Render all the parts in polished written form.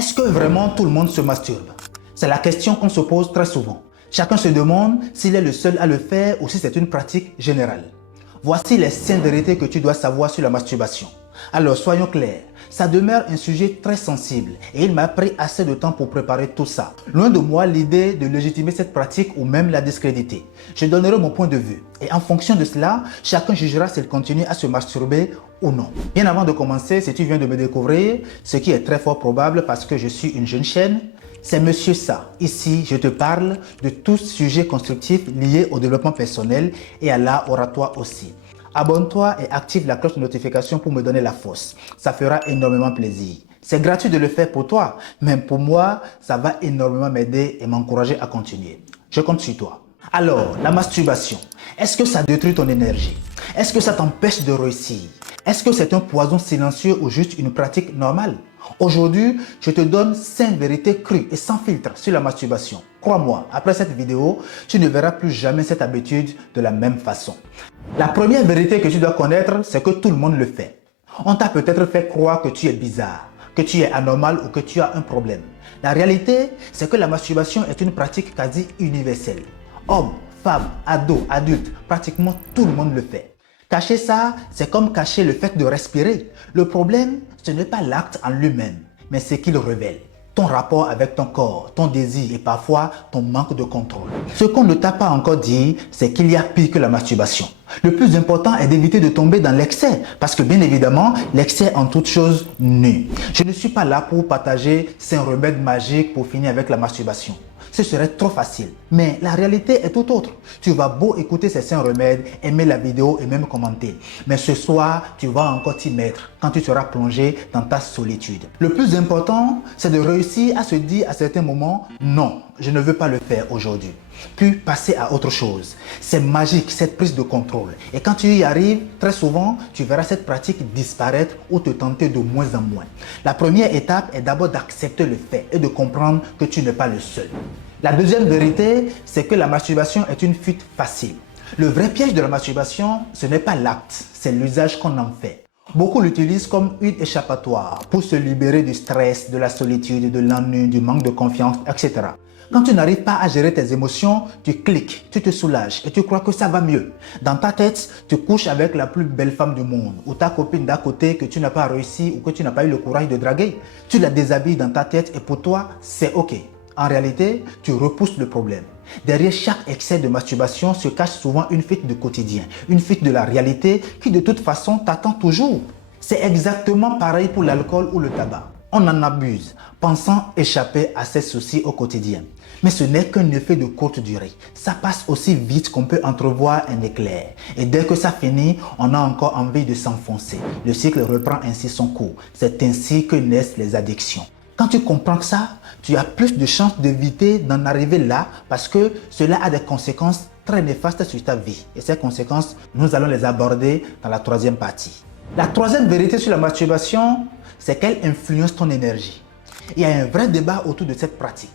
Est-ce que vraiment tout le monde se masturbe? C'est la question qu'on se pose très souvent. Chacun se demande s'il est le seul à le faire ou si c'est une pratique générale. Voici les 5 vérités que tu dois savoir sur la masturbation. Alors soyons clairs, ça demeure un sujet très sensible et il m'a pris assez de temps pour préparer tout ça. Loin de moi l'idée de légitimer cette pratique ou même la discréditer. Je donnerai mon point de vue et en fonction de cela, chacun jugera s'il continue à se masturber ou non. Bien avant de commencer, si tu viens de me découvrir, ce qui est très fort probable parce que je suis une jeune chaîne, c'est Monsieur Ça. Ici, je te parle de tout sujet constructif lié au développement personnel et à l'art oratoire aussi. Abonne-toi et active la cloche de notification pour me donner la force. Ça fera énormément plaisir. C'est gratuit de le faire pour toi, même pour moi, ça va énormément m'aider et m'encourager à continuer. Je compte sur toi. Alors, la masturbation, est-ce que ça détruit ton énergie? Est-ce que ça t'empêche de réussir? Est-ce que c'est un poison silencieux ou juste une pratique normale? Aujourd'hui, je te donne 5 vérités crues et sans filtre sur la masturbation. Crois-moi, après cette vidéo, tu ne verras plus jamais cette habitude de la même façon. La première vérité que tu dois connaître, c'est que tout le monde le fait. On t'a peut-être fait croire que tu es bizarre, que tu es anormal ou que tu as un problème. La réalité, c'est que la masturbation est une pratique quasi universelle. Hommes, femmes, ados, adultes, pratiquement tout le monde le fait. Cacher ça, c'est comme cacher le fait de respirer. Le problème, ce n'est pas l'acte en lui-même, mais ce qu'il révèle. Ton rapport avec ton corps, ton désir et parfois ton manque de contrôle. Ce qu'on ne t'a pas encore dit, c'est qu'il y a pire que la masturbation. Le plus important est d'éviter de tomber dans l'excès, parce que bien évidemment, l'excès en toute chose nuit. Je ne suis pas là pour partager 5 remèdes magiques pour finir avec la masturbation. Ce serait trop facile. Mais la réalité est tout autre. Tu vas beau écouter ces 5 remèdes, aimer la vidéo et même commenter. Mais ce soir, tu vas encore t'y mettre quand tu seras plongé dans ta solitude. Le plus important, c'est de réussir à se dire à certains moments, non, je ne veux pas le faire aujourd'hui. Puis passer à autre chose. C'est magique, cette prise de contrôle. Et quand tu y arrives, très souvent, tu verras cette pratique disparaître ou te tenter de moins en moins. La première étape est d'abord d'accepter le fait et de comprendre que tu n'es pas le seul. La deuxième vérité, c'est que la masturbation est une fuite facile. Le vrai piège de la masturbation, ce n'est pas l'acte, c'est l'usage qu'on en fait. Beaucoup l'utilisent comme une échappatoire pour se libérer du stress, de la solitude, de l'ennui, du manque de confiance, etc. Quand tu n'arrives pas à gérer tes émotions, tu cliques, tu te soulages et tu crois que ça va mieux. Dans ta tête, tu couches avec la plus belle femme du monde ou ta copine d'à côté que tu n'as pas réussi ou que tu n'as pas eu le courage de draguer. Tu la déshabilles dans ta tête et pour toi, c'est ok. En réalité, tu repousses le problème. Derrière chaque excès de masturbation se cache souvent une fuite du quotidien, une fuite de la réalité qui de toute façon t'attend toujours. C'est exactement pareil pour l'alcool ou le tabac. On en abuse, pensant échapper à ses soucis au quotidien. Mais ce n'est qu'un effet de courte durée. Ça passe aussi vite qu'on peut entrevoir un éclair. Et dès que ça finit, on a encore envie de s'enfoncer. Le cycle reprend ainsi son cours. C'est ainsi que naissent les addictions. Quand tu comprends ça, tu as plus de chances d'éviter d'en arriver là parce que cela a des conséquences très néfastes sur ta vie. Et ces conséquences, nous allons les aborder dans la troisième partie. La troisième vérité sur la masturbation, c'est qu'elle influence ton énergie. Il y a un vrai débat autour de cette pratique.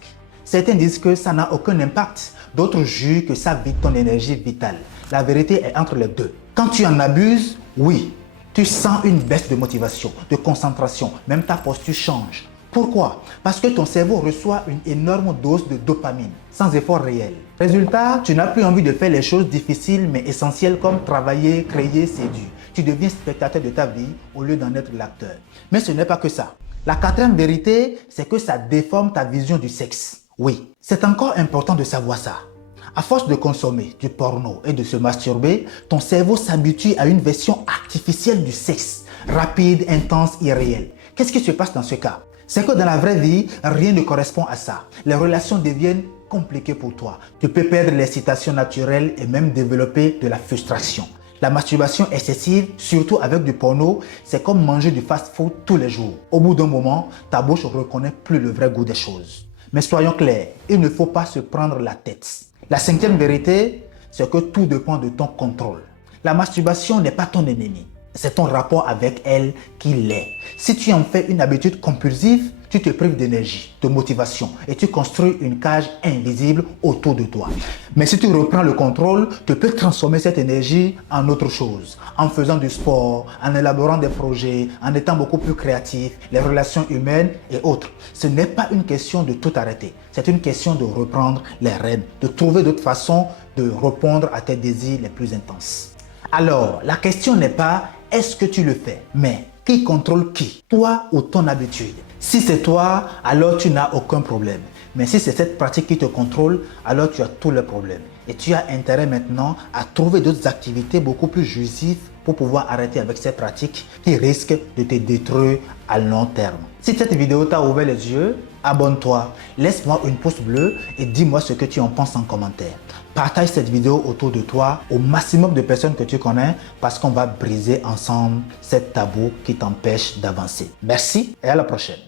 Certains disent que ça n'a aucun impact, d'autres jugent que ça vide ton énergie vitale. La vérité est entre les deux. Quand tu en abuses, oui, tu sens une baisse de motivation, de concentration, même ta posture change. Pourquoi? Parce que ton cerveau reçoit une énorme dose de dopamine, sans effort réel. Résultat, tu n'as plus envie de faire les choses difficiles mais essentielles comme travailler, créer, séduire. Tu deviens spectateur de ta vie au lieu d'en être l'acteur. Mais ce n'est pas que ça. La quatrième vérité, c'est que ça déforme ta vision du sexe. Oui, c'est encore important de savoir ça. À force de consommer du porno et de se masturber, ton cerveau s'habitue à une version artificielle du sexe, rapide, intense, irréelle. Qu'est-ce qui se passe dans ce cas? C'est que dans la vraie vie, rien ne correspond à ça. Les relations deviennent compliquées pour toi. Tu peux perdre l'excitation naturelle et même développer de la frustration. La masturbation excessive, surtout avec du porno, c'est comme manger du fast-food tous les jours. Au bout d'un moment, ta bouche ne reconnaît plus le vrai goût des choses. Mais soyons clairs, il ne faut pas se prendre la tête. La cinquième vérité, c'est que tout dépend de ton contrôle. La masturbation n'est pas ton ennemi. C'est ton rapport avec elle qui l'est. Si tu en fais une habitude compulsive, tu te prives d'énergie, de motivation et tu construis une cage invisible autour de toi. Mais si tu reprends le contrôle, tu peux transformer cette énergie en autre chose, en faisant du sport, en élaborant des projets, en étant beaucoup plus créatif, les relations humaines et autres. Ce n'est pas une question de tout arrêter, c'est une question de reprendre les rênes, de trouver d'autres façons de répondre à tes désirs les plus intenses. Alors, la question n'est pas est-ce que tu le fais, mais qui contrôle qui, toi ou ton habitude? Si c'est toi, alors tu n'as aucun problème. Mais si c'est cette pratique qui te contrôle, alors tu as tous les problèmes. Et tu as intérêt maintenant à trouver d'autres activités beaucoup plus jouissives pour pouvoir arrêter avec ces pratiques qui risquent de te détruire à long terme. Si cette vidéo t'a ouvert les yeux, abonne-toi, laisse-moi une pouce bleu et dis-moi ce que tu en penses en commentaire. Partage cette vidéo autour de toi au maximum de personnes que tu connais parce qu'on va briser ensemble cette tabou qui t'empêche d'avancer. Merci et à la prochaine.